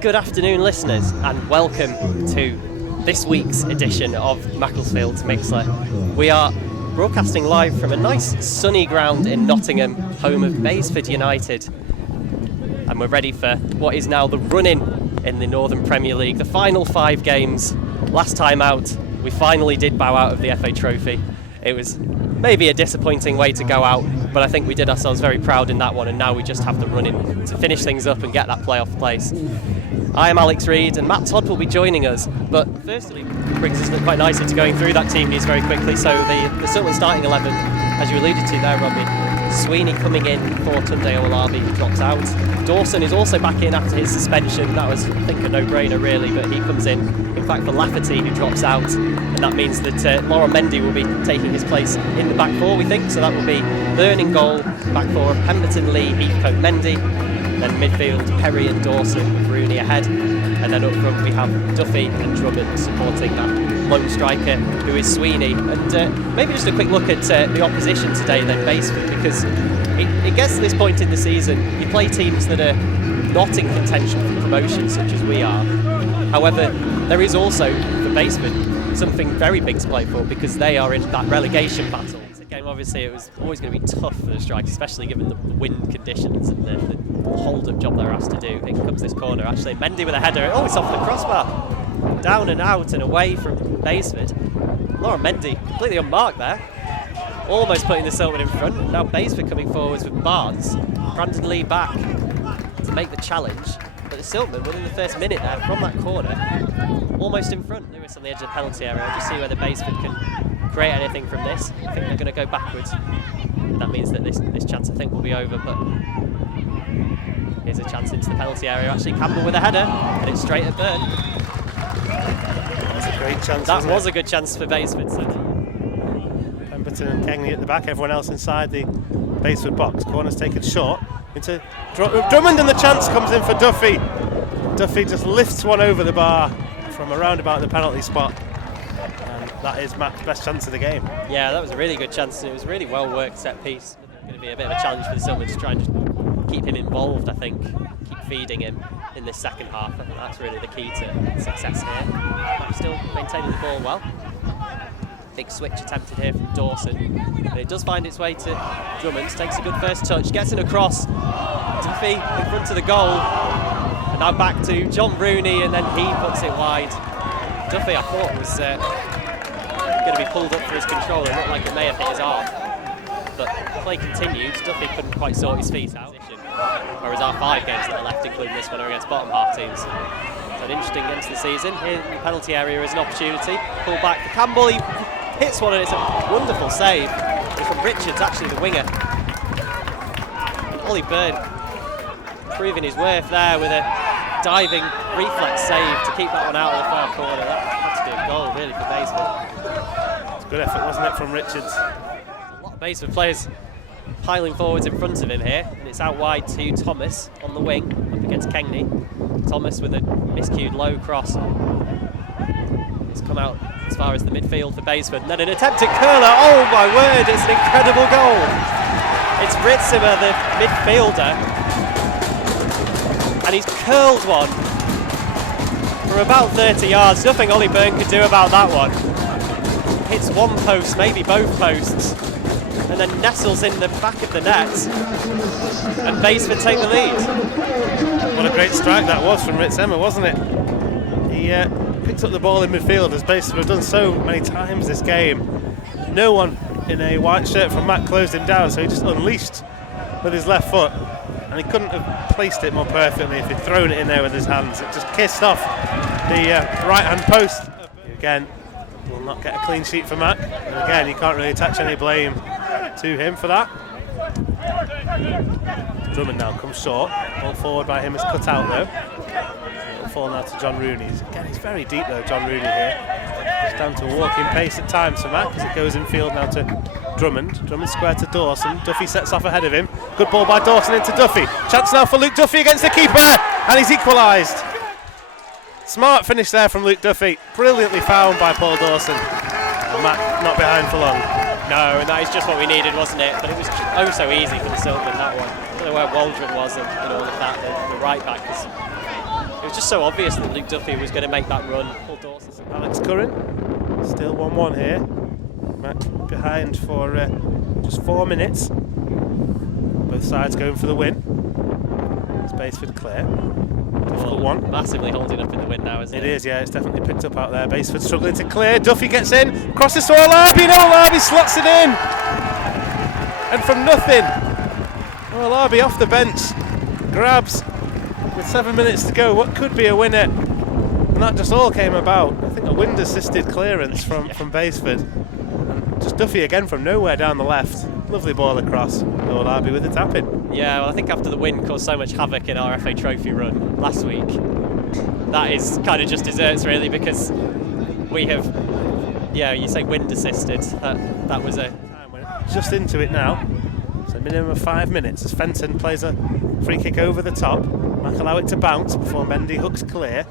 Good afternoon, listeners, and welcome to this week's edition of Macclesfield's Mixler. We are broadcasting live from a nice sunny ground in Nottingham, home of Basford United, and we're ready for what is now the run-in in the Northern Premier League. The final 5 games. Last time out, we finally did bow out of the FA Trophy. It was maybe a disappointing way to go out, but I think we did ourselves very proud in that one, and now we just have the run-in to finish things up and get that playoff place. I am Alex Reid, and Matt Todd will be joining us, but firstly brings us quite nicely to going through that team news very quickly. So the Solihull starting 11, as you alluded to there, Robbie. Sweeney coming in for Tunde Owolabi, who drops out. Dawson is also back in after his suspension. That was, I think, a no-brainer really, but he comes in fact for Lafferty, who drops out, and that means that Laurent Mendy will be taking his place in the back four, we think. So that will be Byrne in goal, back four of Pemberton, Lee, Heathcote, Mendy, then midfield Perry and Dawson with Rooney ahead, and then up front we have Duffy and Drummond supporting that lone striker who is Sweeney. And maybe just a quick look at the opposition today then, Basford, because it gets to this point in the season, you play teams that are not in contention for promotion such as we are. However, there is also, for Basford, something very big to play for, because they are in that relegation battle. It's a game, obviously, it was always going to be tough for the Strikers, especially given the wind conditions and the hold-up job they're asked to do. Here comes this corner, actually. Mendy with a header. Oh, it's off the crossbar. Down and out and away from Basford. Laurent Mendy, completely unmarked there. Almost putting the Silverman in front. Now Basford coming forwards with Barnes. Brandon Lee back to make the challenge. But the Silverman, within the first minute there, from that corner, almost in front. Lewis on the edge of the penalty area. I'll just see whether Basford can create anything from this. I think they're going to go backwards. And that means that this chance, I think, will be over. But here's a chance into the penalty area. Actually, Campbell with a header, and it's straight at Byrne. That's a great chance. That was a good chance for Basford. So. Pemberton and Kengley at the back, everyone else inside the Basford box. Corner's taken short into Drummond, and the chance comes in for Duffy. Duffy just lifts one over the bar from around about the penalty spot, and that is Matt's best chance of the game. Yeah, that was a really good chance, and it was a really well worked set piece. It's going to be a bit of a challenge for the Silverman to try and just keep him involved, I think, keep feeding him in this second half. I think that's really the key to success here. Matt still maintaining the ball well. Big switch attempted here from Dawson, and it does find its way to Drummond. Takes a good first touch, gets it across. Duffy in front of the goal, and now back to John Rooney, and then he puts it wide. Duffy, I thought, was going to be pulled up for his control. It looked like it may have hit his arm, but the play continued. Duffy couldn't quite sort his feet out. Whereas our 5 games that are left, including this one, are against bottom half teams. So an interesting end to the season. Here in the penalty area is an opportunity. Pull back for Campbell. He hits one, and it's a wonderful save. It's from Richards, actually the winger. Ollie Byrne proving his worth there with a diving reflex save to keep that one out of the far corner. That had to be a goal really for Basford. It's a good effort, wasn't it, from Richards? A lot of Basford players piling forwards in front of him here, and it's out wide to Thomas on the wing up against Kengley. Thomas with a miscued low cross. It's come out as far as the midfield for Basford, and then an attempted curler. Oh my word, it's an incredible goal. It's Ritzimer, the midfielder, and he's curled one from about 30 yards. Nothing Ollie Byrne could do about that one. Hits one post, maybe both posts, and then nestles in the back of the net, and Basford take the lead. What a great strike that was from Ritzimer, wasn't it? He picked up the ball in midfield, as Basford have done so many times this game. No one in a white shirt from Matt closed him down, so he just unleashed with his left foot, and he couldn't have placed it more perfectly if he'd thrown it in there with his hands. It just kissed off the right hand post. Again, will not get a clean sheet for Mac, and again you can't really attach any blame to him for that. Drummond now comes short. Ball forward by him is cut out though. It'll fall now to John Rooney. Again, he's very deep though, John Rooney here. It's down to a walking pace at times for Mac as it goes in field now to Drummond. Drummond square to Dawson. Duffy sets off ahead of him. Good ball by Dawson into Duffy. Chance now for Luke Duffy against the keeper, and he's equalised. Smart finish there from Luke Duffy. Brilliantly found by Paul Dawson. And Mac not behind for long. No, and that is just what we needed, wasn't it? But it was oh so easy for the Silverman, that one. I don't know where Waldron was and all of that, the right back. It was just so obvious that Luke Duffy was going to make that run. Paul Dawson. Alex Curran, still 1-1 here. Mac behind for just 4 minutes. Both sides going for the win. It's Basford clear. Difficult one. Massively holding up in the wind now, isn't it? It is, yeah, it's definitely picked up out there. Basford struggling to clear. Duffy gets in, crosses to Olabi, and Olabi slots it in. And from nothing, Olabi off the bench grabs with 7 minutes to go what could be a winner. And that just all came about, I think, a wind-assisted clearance from Basford. And just Duffy again from nowhere down the left. Lovely ball across. Olabi with the tap-in. Yeah, well, I think after the wind caused so much havoc in our FA Trophy run last week, that is kind of just desserts really, because we have, yeah, you say wind-assisted. That was a... Just into it now. So minimum of 5 minutes as Fenton plays a free kick over the top. Mac allow it to bounce before Mendy hooks clear.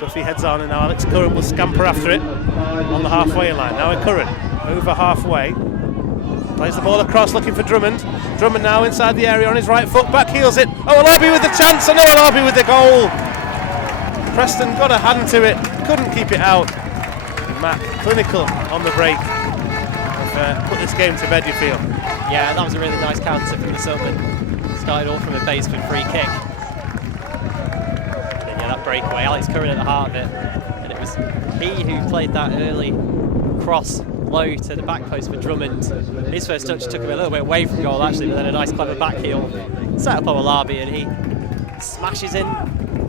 Duffy heads on, and now Alex Curran will scamper after it on the halfway line. Now Curran over halfway. Plays the ball across looking for Drummond. Drummond now inside the area on his right foot. Back heels it. Oh, Olabi with the chance, and Olabi with the goal. Preston got a hand to it. Couldn't keep it out. Mac clinical on the break. Put this game to bed, you feel? Yeah, that was a really nice counter from the Silverman. Started all from a Basford free kick. And then, yeah, that breakaway. Alex Curran at the heart of it. And it was he who played that early cross low to the back post for Drummond. His first touch took him a little bit away from goal, actually, but then a nice clever back heel. Set up on Olabi, and he smashes in.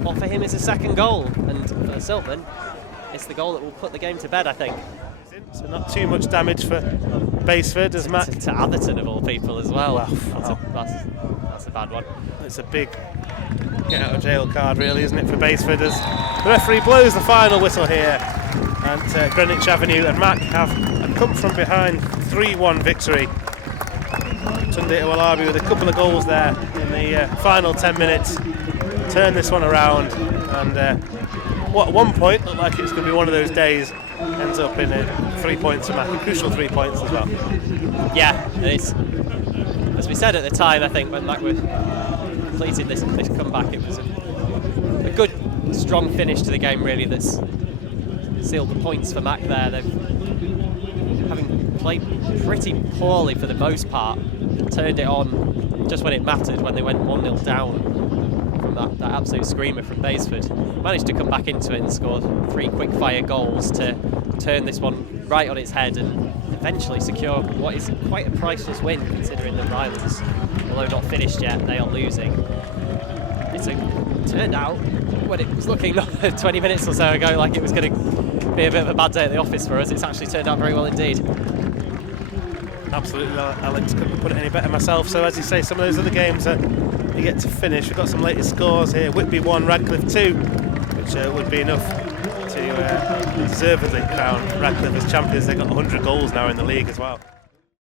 What for him is a second goal. And for the Silverman, it's the goal that will put the game to bed, I think. So not too much damage for Basford as Mac to Atherton of all people as well. Wow. That's a bad one. It's a big get out of jail card, really, isn't it, for Basford, as the referee blows the final whistle here at Greenwich Avenue, and Mac have a come from behind 3-1 victory. Tunde Olabi with a couple of goals there in the final 10 minutes, turn this one around, and at one point looked like it was going to be one of those days. Ends up in 3 points for Mac, crucial 3 points as well. Yeah, it's, as we said at the time, I think when Mac completed this comeback, it was a good, strong finish to the game, really, that's sealed the points for Mac there. They've, having played pretty poorly for the most part, turned it on just when it mattered, when they went 1-0 down from that absolute screamer from Basford. Managed to come back into it and score 3 quick-fire goals to turn this one right on its head and eventually secure what is quite a priceless win, considering the rivals, although not finished yet, they are losing. It turned out, when it was looking 20 minutes or so ago like it was going to be a bit of a bad day at the office for us, it's actually turned out very well indeed. Absolutely, Alex, couldn't put it any better myself. So as you say, some of those other games that you get to finish, we've got some latest scores here. Whitby 1, Radcliffe 2, which would be enough to deservedly crown Radcliffe as champions. They've got 100 goals now in the league as well.